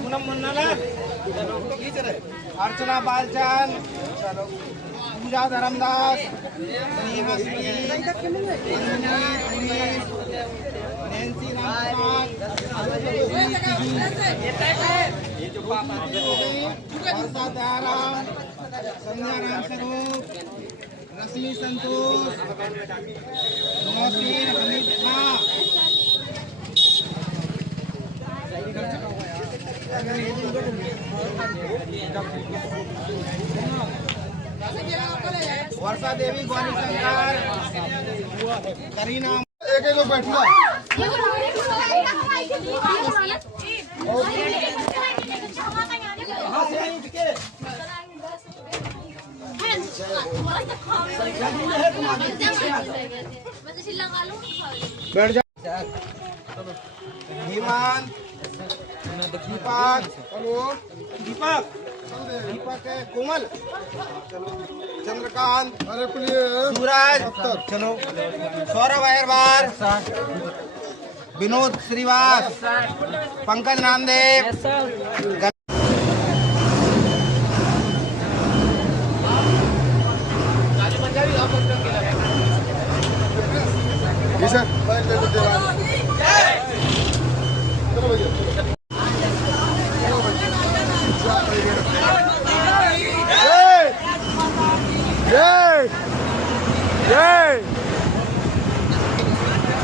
पूनम मुन्ना अर्चना बालचंद, पूजा Dharmdas, Nancy Ramkumar, वर्षा दयाराम, संध्या रामस्वरूप, रश्मि संतोष, मोहसिन हमीद खां, वर्षा देवी, गौरी शंकर, करीना। एक एक बैठना बैठ जा। हिमान, दीपक, दीपक, दीपक है, कोमल, चंद्रकांत, सूरज, चलो, सौरभ अहिरवार, विनोद श्रीवास, पंकज नामदेव,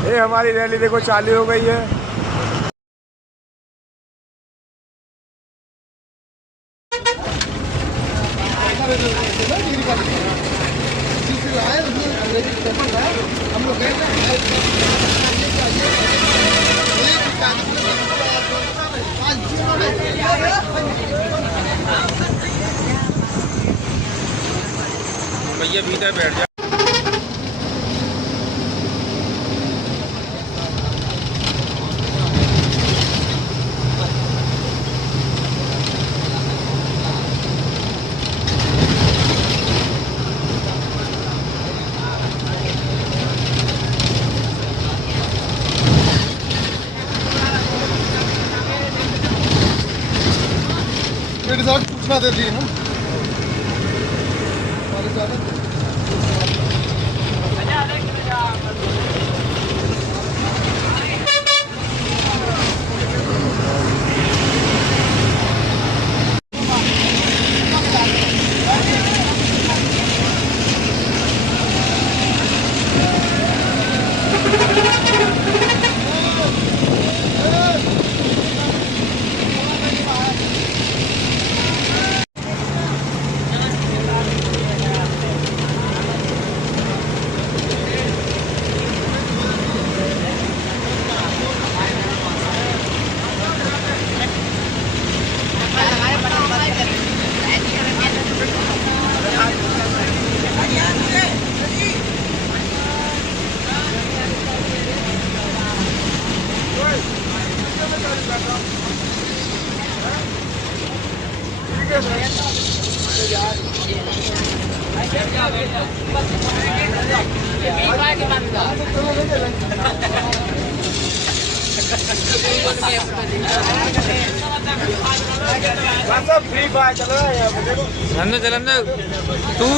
ये हमारी रैली देखो चालू हो गई है। भैया भीतर बैठ जा। सूचना दे दी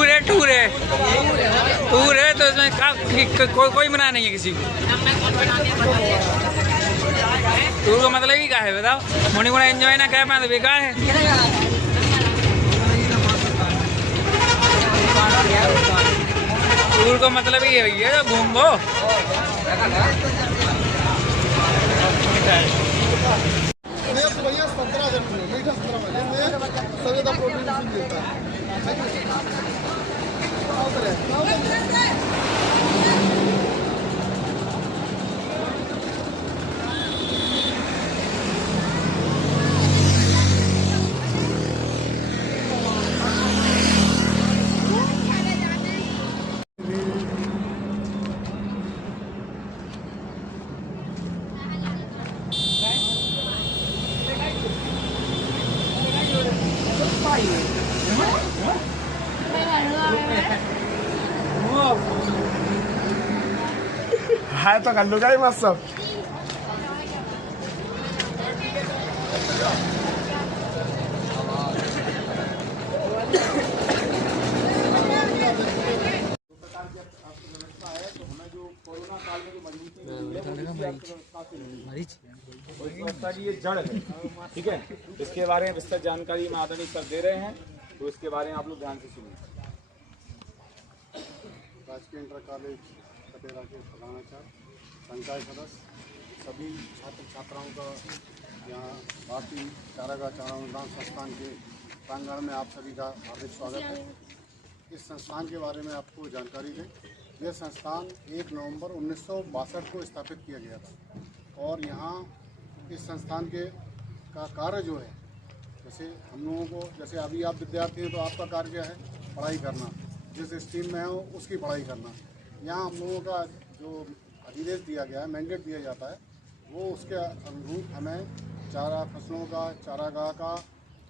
है टूर है तो इसमें कोई मना नहीं है किसी को। टूर का मतलब ही क्या है बताओ? मुझे को एंजॉय ना कर पाए तो बेकार है। टूर का मतलब ही है भैया घूमो। भैया 15 मीठा 15 सवेदा प्रोटीन देता है। हाय तो कर लो जाए मस्त सब। व्यवस्था की ये जड़ है, ठीक है। इसके बारे में विस्तृत जानकारी आदरणीय सर दे रहे हैं, तो इसके बारे में आप लोग ध्यान से सुनिए। राजकीय इंटर कॉलेज कटेरा के प्रधानाचार्य, संकाय सदस्य, सभी छात्र छात्राओं का यहाँ भारतीय चारागाह चारा अनुदान संस्थान के प्रांगण में आप सभी का हार्दिक स्वागत है। इस संस्थान के बारे में आपको जानकारी दें। यह संस्थान 1 नवंबर 1962 को स्थापित किया गया था और यहाँ इस संस्थान के का कार्य जो है, जैसे हम लोगों को, जैसे अभी आप विद्यार्थी हैं तो आपका कार्य क्या है, पढ़ाई करना, जिस स्ट्रीम में हो उसकी पढ़ाई करना। यहाँ हम लोगों का जो अधिदेश दिया गया है, मैंडेट दिया जाता है, वो उसके अनुरूप हमें चारा फसलों का, चारागाह का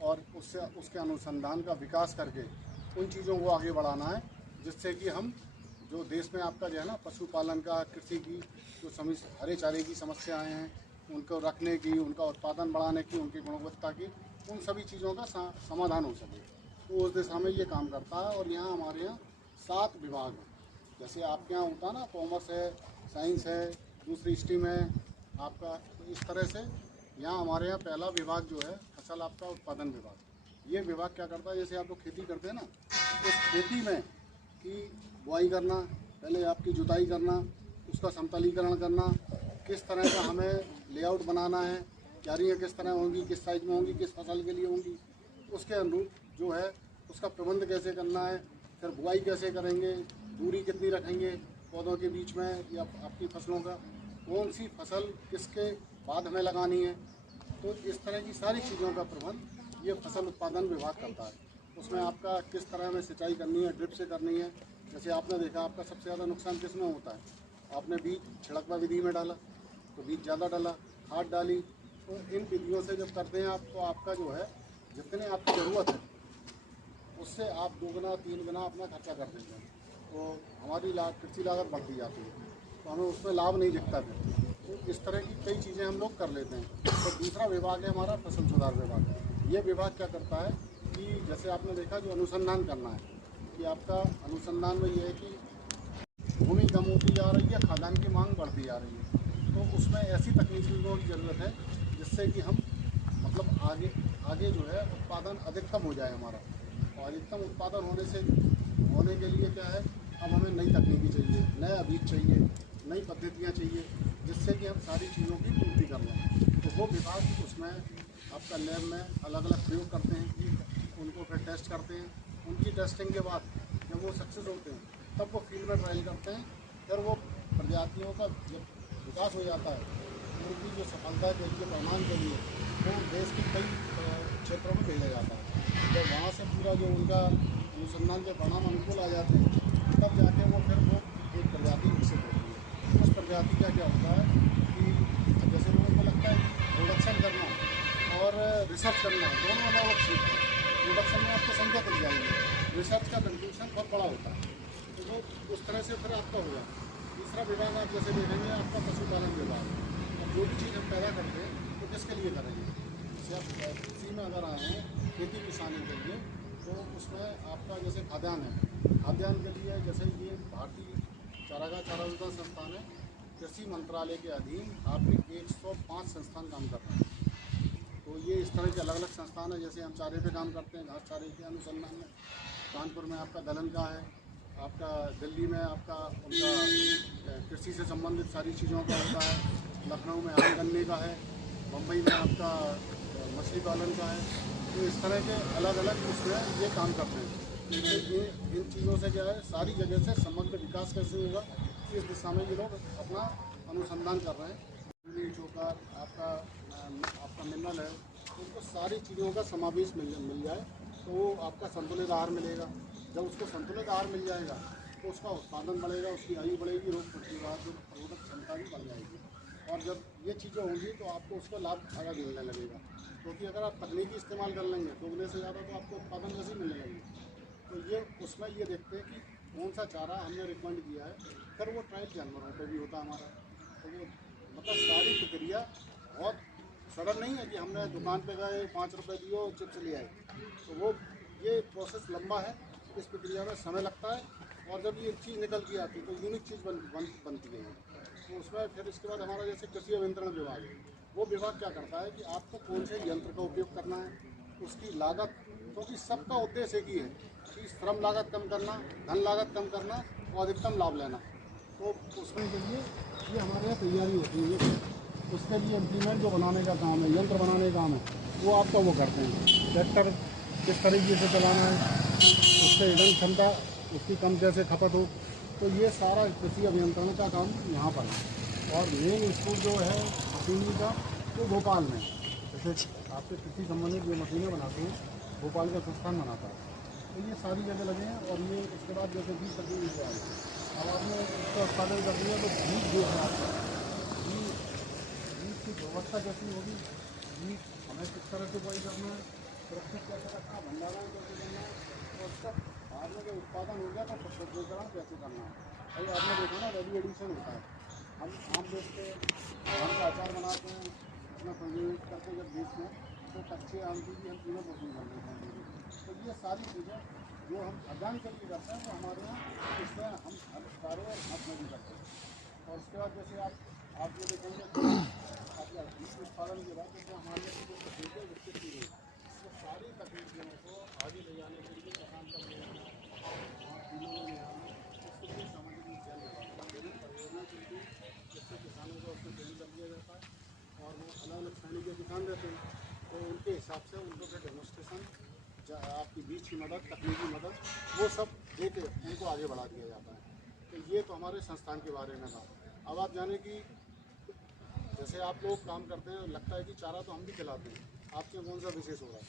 और उसके अनुसंधान का विकास करके उन चीज़ों को आगे बढ़ाना है, जिससे कि हम जो देश में आपका जो है ना पशुपालन का, कृषि की जो हरे चारे की समस्याएं हैं, उनको रखने की, उनका उत्पादन बढ़ाने की, उनकी गुणवत्ता की, उन सभी चीज़ों का समाधान हो सके। तो उस दिशा में ये काम करता है। और यहाँ हमारे यहाँ 7 विभाग हैं। जैसे आपके यहाँ होता ना, कॉमर्स है, साइंस है, दूसरी स्ट्रीम है आपका, तो इस तरह से यहाँ हमारे यहाँ पहला विभाग जो है फसल आपका उत्पादन विभाग। ये विभाग क्या करता है, जैसे आप लोग खेती करते हैं ना, उस खेती में की बुआई करना, पहले आपकी जुताई करना, उसका समतलीकरण करना, किस तरह का हमें लेआउट बनाना है, क्यारियाँ किस तरह होंगी, किस साइज में होंगी, किस फसल के लिए होंगी, उसके अनुरूप जो है उसका प्रबंध कैसे करना है, फिर बुआई कैसे करेंगे, दूरी कितनी रखेंगे पौधों के बीच में या आपकी फसलों का, कौन सी फसल किसके बाद हमें लगानी है। तो इस तरह की सारी चीज़ों का प्रबंध ये फसल उत्पादन विभाग करता है। उसमें आपका किस तरह में सिंचाई करनी है, ड्रिप से करनी है। जैसे आपने देखा, आपका सबसे ज़्यादा नुकसान किस में होता है, आपने बीज छिड़कवा विधि में डाला तो बीज ज़्यादा डाला, खाद डाली, तो इन विधियों से जब करते हैं आप, तो आपका जो है जितने आपकी ज़रूरत है उससे आप 2 गुना 3 गुना अपना खर्चा कर देते हैं, तो हमारी कृषि लागत बढ़ती जाती है, तो हमें उसमें लाभ नहीं दिखता फिर। तो इस तरह की कई चीज़ें हम लोग कर लेते हैं। तो दूसरा विभाग है हमारा फसल सुधार विभाग। ये विभाग क्या करता है कि जैसे आपने देखा, जो अनुसंधान करना है कि आपका अनुसंधान में ये है कि भूमि कम होती जा रही है, खाद्यान्न की मांग बढ़ती जा रही है, तो उसमें ऐसी तकनीकों की ज़रूरत है जिससे कि हम मतलब आगे जो है उत्पादन अधिकतम हो जाए हमारा। और अधिकतम उत्पादन होने के लिए क्या है, अब हमें नई तकनीकी चाहिए, नया बीज चाहिए, नई पद्धतियाँ चाहिए, जिससे कि हम सारी चीज़ों की पूर्ति कर लें। तो वो विभाग उसमें आपका लैब में अलग अलग प्रयोग करते हैं कि उनको फिर टेस्ट करते हैं। उनकी टेस्टिंग के बाद जब वो सक्सेस होते हैं तब वो फील्ड में ट्रायल करते हैं। फिर वो प्रजातियों का जब विकास हो जाता है, उनकी जो सफलता के लिए, प्रमाण के लिए, वो देश के कई क्षेत्रों में भेजा जाता है। जब वहाँ से पूरा जो उनका अनुसंधान के परिणाम अनुकूल आ जाते हैं, तब जाके वो फिर वो एक प्रजाति विकसित होती है। उस प्रजाति का क्या होता है कि जैसे लोगों को लगता है कि प्रोडक्शन करना और रिसर्च करना दोनों अलग अलग चीज़ है। प्रोडक्शन में आपको संख्या मिल जाएगी, रिसर्च का कंट्रीब्यूशन बहुत बड़ा होता है, तो वो उस तरह से फिर आपका होगा। तीसरा विभाग आप जैसे देखेंगे आपका पशुपालन विभाग। अब जो भी चीज़ हम पैदा करते हैं तो किसके लिए करेंगे, जैसे आप कृषि में अगर आए हैं खेती किसानी के लिए, तो उसमें आपका जैसे खाद्यान्न है, खाद्यान्न के लिए जैसे ये भारतीय चारागाह चारा अनुदान संस्थान है, कृषि मंत्रालय के अधीन आपके 105 संस्थान काम कर रहे हैं। तो ये इस तरह के अलग अलग संस्थान है। जैसे हम चारे पे काम करते हैं, घास चारे के अनुसंधान में, कानपुर में आपका दलहन का है, आपका दिल्ली में आपका उनका कृषि से संबंधित सारी चीज़ों का होता है, लखनऊ में आम गन्ने का है, मुंबई में आपका मछली पालन का है। तो इस तरह के अलग अलग उसमें ये काम करते हैं। ये इन चीज़ों से क्या है, सारी जगह से समग्र विकास कैसे होगा, इस दिशा में ये लोग अपना अनुसंधान कर रहे हैं। चोकर आपका मिनरल है, उनको सारी चीज़ों का समावेश मिल जाए तो वो आपका संतुलित आहार मिलेगा। जब उसको संतुलित आहार मिल जाएगा तो उसका उत्पादन बढ़ेगा, उसकी आयु बढ़ेगी, रोग प्रतिरोधक क्षमता भी बढ़ जाएगी। और जब ये चीज़ें होंगी तो आपको उसका लाभ आगे मिलने लगेगा, क्योंकि अगर आप तकनीकी इस्तेमाल कर लेंगे दोगुने से ज़्यादा तो आपको उत्पादन वैसे ही मिलने लगेगा। तो ये उसमें ये देखते हैं कि कौन सा चारा हमने रिकमेंड किया है, फिर वो ट्रायल जानवरों पर भी होता है हमारा। तो वो मतलब सारी प्रक्रिया बहुत सडन नहीं है कि हमने दुकान पे गए 5 रुपए दियो चिप्स ले आए। तो वो ये प्रोसेस लंबा है, इस प्रक्रिया में समय लगता है, और जब ये चीज़ निकल के आती है तो यूनिक चीज़ बनती है। तो उसमें फिर इसके बाद हमारा जैसे कृषि अभियंत्रण विभाग है, वो विभाग क्या करता है कि आपको कौन से यंत्र का उपयोग करना है, उसकी लागत, क्योंकि सबका उद्देश्य एक ही है कि श्रम लागत कम करना, धन लागत कम करना और अधिकतम लाभ लेना। तो उसमें के लिए ये हमारे यहाँ तैयारी होती है। उसके लिए इम्प्लीमेंट जो बनाने का काम है, यंत्र बनाने का काम है, वो आपका वो करते हैं। ट्रैक्टर किस तरीके से चलाना है, उससे ईंधन क्षमता उसकी कम कैसे खपत हो, तो ये सारा कृषि अभियंत्रण का काम यहाँ पर है। और मेन स्कूल जो है मशीनरी का, वो भोपाल में, जैसे आपके कृषि संबंधित जो मशीनें बनाते हैं भोपाल का संस्थान बनाता है। तो ये सारी जगह लगे हैं। और ये उसके बाद जैसे बीज तकनीक से आए, अब आपने इसका उत्पादन कर दिया तो बीज जो है आपका, बीज की गुणवत्ता कैसी होगी, बीज हमें किस तरह से बुआई करना है, सुरक्षित कैसे रखना है, भंडारण कैसे करना है, और उसका बाद में जब उत्पादन हो गया तो प्रसंस्करण कैसे करना है। भाई आपने देखा ना, वैल्यू एडिशन होता है। हम आम बेचते हैं, आम का अचार बनाते हैं, उसमें प्रोड्यूस करके जब बेचते हैं तो कच्चे आम की भी हम कीमत वसूल कर लेते हैं। तो ये सारी चीज़ें जो हम अध्ययन के लिए करते हैं, वो हमारे यहाँ इसमें हम हर कार्य और हाथ में भी करते हैं। और उसके बाद जैसे आप जो देखेंगे आपका बीज उत्पादन के बाद जैसे हमारे यहाँ जो तकनीकें विकसित की गई, वो सारी तकनीकों को आगे ले जाने के लिए किसान का सामाजिक परियोजना चलती है, जिससे किसानों को उसमें ट्रेन कर दिया जाता है। और वो अलग अलग श्रेणी के किसान रहते हैं, तो उनके हिसाब से उनको फिर डेमोस्ट्रेशन, आपकी बीज की मदद, तकनीकी मदद, वो सब दे के उनको आगे बढ़ा दिया जाता है। तो ये तो हमारे संस्थान के बारे में था। अब आप जाने कि जैसे आप लोग काम करते हैं, लगता है कि चारा तो हम भी खिलाते हैं, आपसे कौन सा विशेष हो रहा है।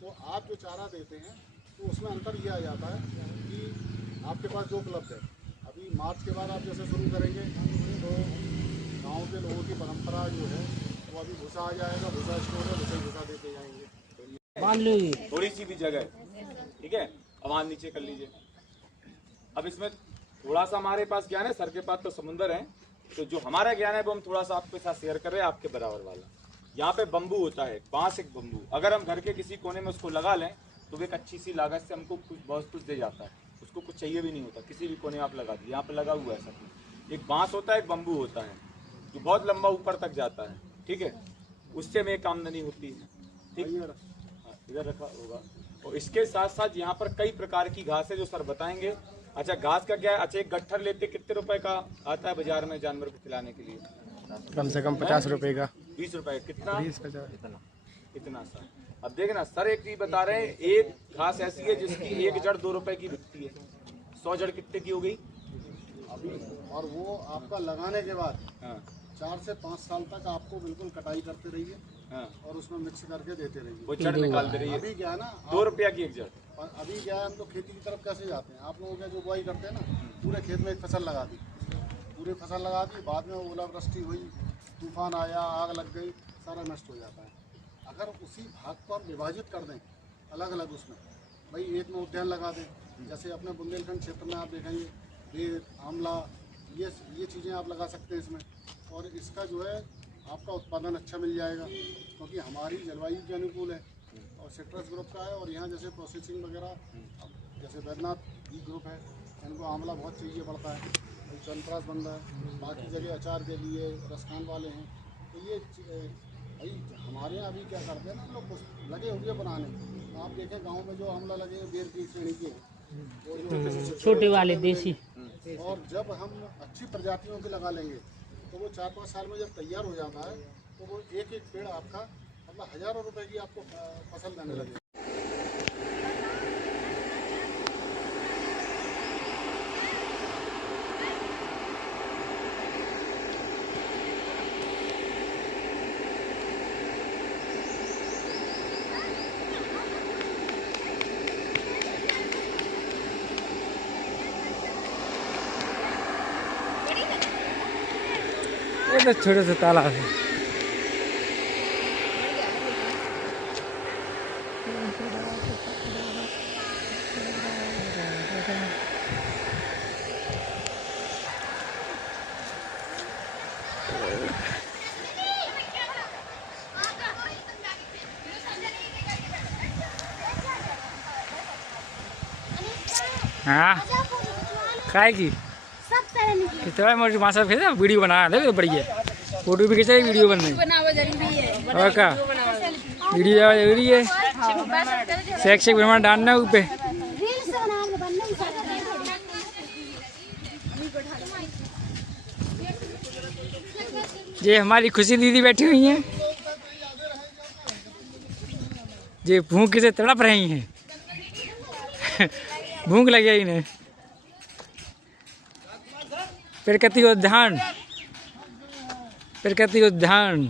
तो आप जो चारा देते हैं तो उसमें अंतर ये आ जाता है कि आपके पास जो उपलब्ध है, अभी मार्च के बाद आप जैसे शुरू करेंगे तो गाँव के लोगों की परंपरा जो है वो अभी भूसा आ जाएगा, भूसा स्टोर है, भूसा देते जाएंगे। बांध लीजिए थोड़ी सी भी जगह, ठीक है, आवाज नीचे कर लीजिए। अब इसमें थोड़ा सा हमारे पास ज्ञान है, सर के पास तो समुंदर है, तो जो हमारा ज्ञान है वो हम थोड़ा सा आपके साथ शेयर कर रहे हैं, आपके बराबर वाला। यहाँ पे बम्बू होता है, बांस एक बम्बू, अगर हम घर के किसी कोने में उसको लगा लें तो एक अच्छी सी लागत से हमको बहुत कुछ दे जाता है, उसको कुछ चाहिए भी नहीं होता, किसी भी कोने में आप लगा दिए। यहाँ पे लगा हुआ है सब, एक बांस होता है, एक बम्बू होता है जो बहुत लंबा ऊपर तक जाता है, ठीक है, उससे में एक आमदनी होती है, ठीक है, इधर रखा होगा। और इसके साथ साथ यहाँ पर कई प्रकार की घास है जो सर बताएंगे। अच्छा, घास का क्या है, अच्छा एक गट्ठर लेते कितने रुपए का आता है बाजार में जानवर को खिलाने के लिए? कम से कम 50 रुपए का, 20 रुपए, कितना? 20-50 इतना सर। अब देखना सर, एक चीज बता रहे हैं, एक घास ऐसी है जिसकी एक जड़ 2 रुपए की बिकती है, 100 जड़ कितने की हो गई अभी? और वो आपका लगाने के बाद हाँ 4 से 5 साल तक आपको बिल्कुल कटाई करते रहिए, हाँ, और उसमें मिक्स करके देते रहिए। वो जड़ निकालते रहिए। अभी क्या है ना, 2 रुपया की एक जड़। और अभी क्या है, हम तो खेती की तरफ कैसे जाते हैं, आप लोगों के जो बुआई करते हैं ना, पूरे खेत में एक फसल लगा दी, पूरी फसल लगा दी, बाद में ओलावृष्टि हुई, तूफान आया, आग लग गई, सारा नष्ट हो जाता है। अगर उसी भाग को हम विभाजित कर दें अलग अलग, उसमें भाई एक में उद्यान लगा दें, जैसे अपने बुंदेलखंड क्षेत्र में आप देखेंगे बेर, आंवला, ये चीज़ें आप लगा सकते हैं इसमें, और इसका जो है आपका उत्पादन अच्छा मिल जाएगा, क्योंकि हमारी जलवायु के अनुकूल है और सिट्रस ग्रुप का है। और यहाँ जैसे प्रोसेसिंग वगैरह, जैसे वैद्यनाथ ई ग्रुप है, इनको आंवला बहुत चाहिए पड़ता है, चंद्रास बंदा है, बाकी जगह अचार के लिए रसखान वाले हैं। तो ये भाई हमारे यहाँ अभी क्या करते हैं ना, हम लोग लगे हुए बनाने। आप देखें गाँव में जो आंवला लगे हैं बेर की श्रेणी के, छोटे वाले देसी, और जब हम अच्छी प्रजातियों के लगा लेंगे तो वो 4-5 साल में जब तैयार हो जाता है तो वो एक एक पेड़ आपका मतलब हज़ारों रुपए की आपको फसल देने लगेगी। ये तो छोटे से तालाब है। हाँ काय की कितना मोटी मासा फिर वीडियो बना दे बढ़िया फोटो भी खींचे वीडियो बन रही और क्या वीडियो जरूरी है सेक्स ब्रह्मांड डालना ऊपर ये हमारी खुशी दीदी बैठी हुई हैं ये भूख से तड़प रही हैं भूख लगी है इन्हें प्रकृति उद्यान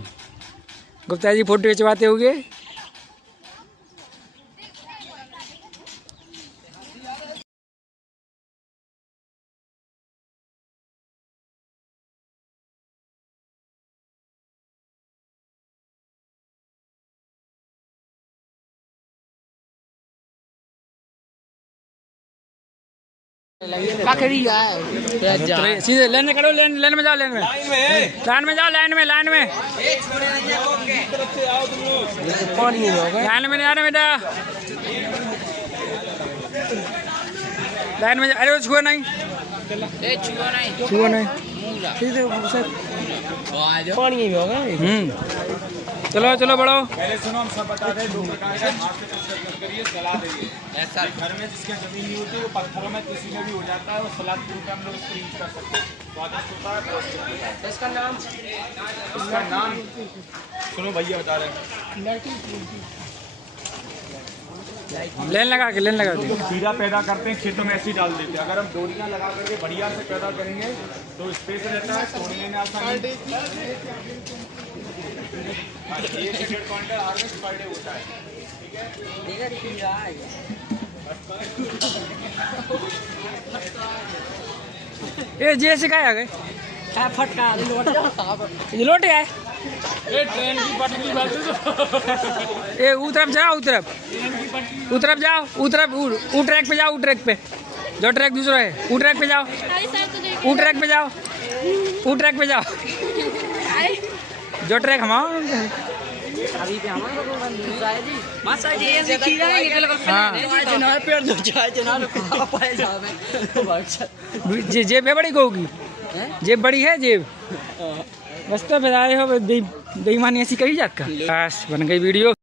गुप्ता जी फोटो खिंचवाते हुए सीधे लाइन करो लाइन में जाओ लाइन में जाओ लाइन में लाइन में नहीं आ रहा बेटा लाइन में अरे वो छुआ नहीं पानी में होगा चलो चलो बढ़ो पहले सुनो हम सब बता दें 2 प्रकार के हाथ से कुछ करिए सलाह देंगे ऐसा घर में जिसके जमीन नहीं होती वो पत्थरों में किसी में भी हो जाता है वो सलाद के रूप में हम लोग इसको यूज कर सकते हैं स्वादिष्ट होता है इसका नाम सुनो भैया बता रहे हैं लेन लगा के खीरा पैदा करते हैं खेतों में ऐसे ही डाल देते हैं अगर हम डोरियां लगा करके बढ़िया से पैदा करेंगे तो स्पेस रहता है तोड़ने में आसानी 1 से 1.5 क्विंटल हार्वेस्ट पर डे होता है ठीक है ये जैसे क्या आ गए फटका ये लोटे है ट्रेन की पटरी ए उतरफ जाओ उतरफ जाओ ऊ ट्रैक पे जाओ ट्रैक पे जो ट्रैक दूसरा है ऊ ट्रैक पे जाओ जो ट्रैक हमारा अभी पे हमारा मासा जी ऐसे खीरा है निकल कर जना पेड़ दो चाय जना पाए जावे जेब है बड़ी होगी जेब बड़ी है जेब बस तो फिर आए हो बेईमानी ऐसी कही जात का बस बन गई वीडियो।